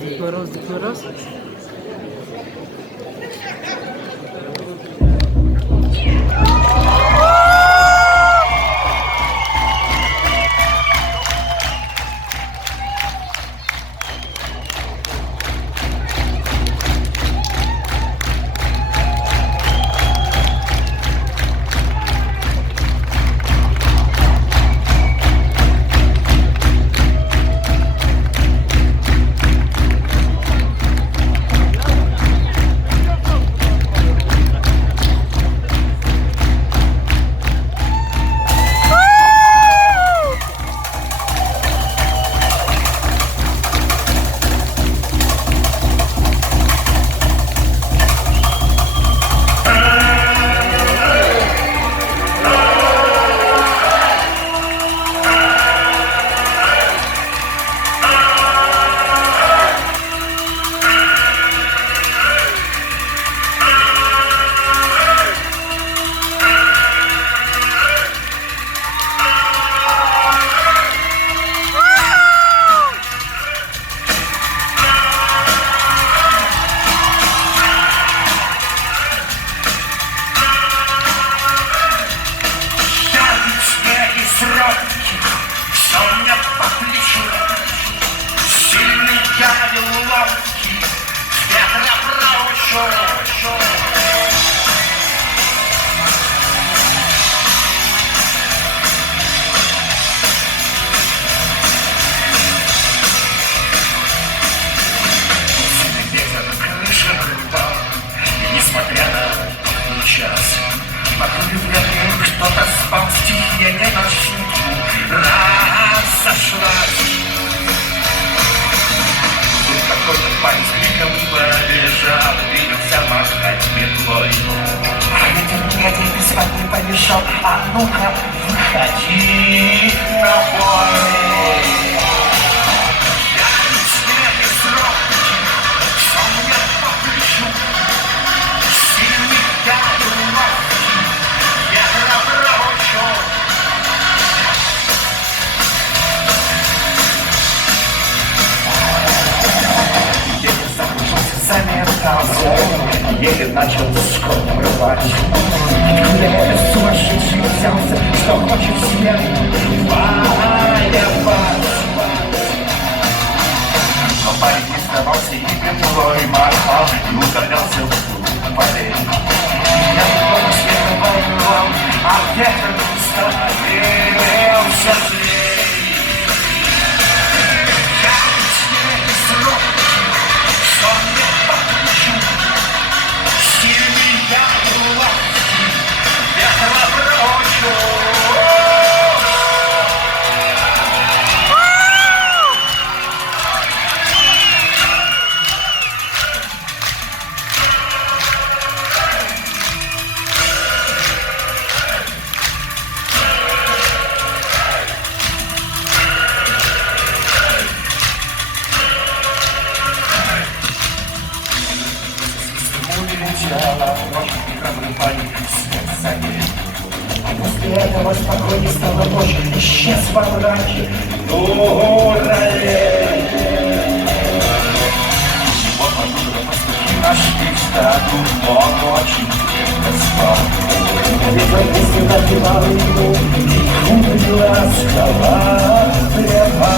Дед Мороз. Кто-то спал, стихия не на шутку разошлась. Тут какой-то парень с криком побежал, принялся махать метлой. А ветер мне ты спать не помешал, а ну-ка выходи на бой. Яркий снег и сроки, что мне по плечу, сильный ядер ловкий, ветра прочу. Ветер закружился, заметался, еле начал скоро рвать. Откуда этот сумасшедший взялся, что хочет всех воевать? Но парень не сдавался и метлой махал, и удалялся в поле. Я никого света воевал, а ветер становился злей. Я снег и сроки, что мне по плечу, сильный я ловкий, ветра прочу. После этого спокойней стала ночь, исчез во мраке дуралей. Вот оттуда пастухи нашли стаду, он очень крепко спал. Ветер вместе напевал ему, и курила скала трава.